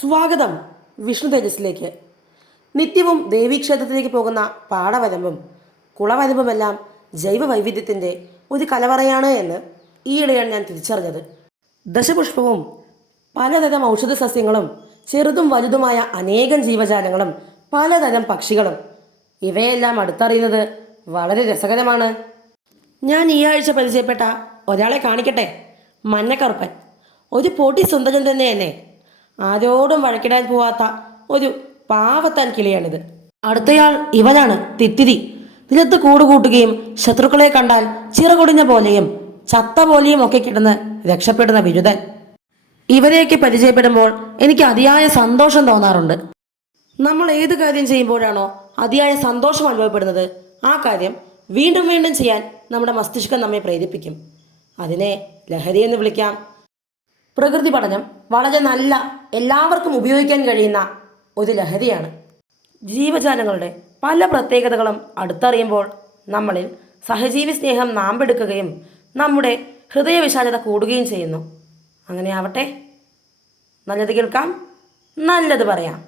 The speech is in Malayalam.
സ്വാഗതം വിഷ്ണു തേജസ്സിലേക്ക്. നിത്യവും ദേവീക്ഷേത്രത്തിലേക്ക് പോകുന്ന പാടവരമ്പും കുളവരമ്പുമെല്ലാം ജൈവ വൈവിധ്യത്തിൻ്റെ ഒരു കലവറയാണ് എന്ന് ഈയിടെയാണ് ഞാൻ തിരിച്ചറിഞ്ഞത്. ദശപുഷ്പവും പലതരം ഔഷധ സസ്യങ്ങളും ചെറുതും വലുതുമായ അനേകം ജീവജാലങ്ങളും പലതരം പക്ഷികളും ഇവയെല്ലാം അടുത്തറിയുന്നത് വളരെ രസകരമാണ്. ഞാൻ ഈ ആഴ്ച പരിചയപ്പെട്ട ഒരാളെ കാണിക്കട്ടെ. മഞ്ഞക്കറുപ്പൻ ഒരു പൊടി സുന്ദരൻ തന്നെയല്ലേ. ആരോടും വഴക്കിടാൻ പോവാത്ത ഒരു പാവത്താൻ കിളിയാണിത്. അടുത്തയാൾ ഇവനാണ് തിത്തിരി. നിലത്ത് കൂടുകൂട്ടുകയും ശത്രുക്കളെ കണ്ടാൽ ചിറകൊടിഞ്ഞ പോലെയും ചത്ത പോലെയും ഒക്കെ കിടന്ന് രക്ഷപ്പെടുന്ന ബിരുദൻ. ഇവരെയൊക്കെ പരിചയപ്പെടുമ്പോൾ എനിക്ക് അതിയായ സന്തോഷം തോന്നാറുണ്ട്. നമ്മൾ ഏത് കാര്യം ചെയ്യുമ്പോഴാണോ അതിയായ സന്തോഷം അനുഭവപ്പെടുന്നത്, ആ കാര്യം വീണ്ടും വീണ്ടും ചെയ്യാൻ നമ്മുടെ മസ്തിഷ്കം നമ്മെ പ്രേരിപ്പിക്കും. അതിനെ ലഹരി എന്ന് വിളിക്കാം. പ്രകൃതി പഠനം വളരെ നല്ല, എല്ലാവർക്കും ഉപയോഗിക്കാൻ കഴിയുന്ന ഒരു ലഹരിയാണ്. ജീവജാലങ്ങളുടെ പല പ്രത്യേകതകളും അടുത്തറിയുമ്പോൾ നമ്മളിൽ സഹജീവി സ്നേഹം നാമ്പെടുക്കുകയും നമ്മുടെ ഹൃദയവിശാലത കൂടുകയും ചെയ്യുന്നു. അങ്ങനെ ആവട്ടെ. നല്ലത് കേൾക്കാം, നല്ലത് പറയാം.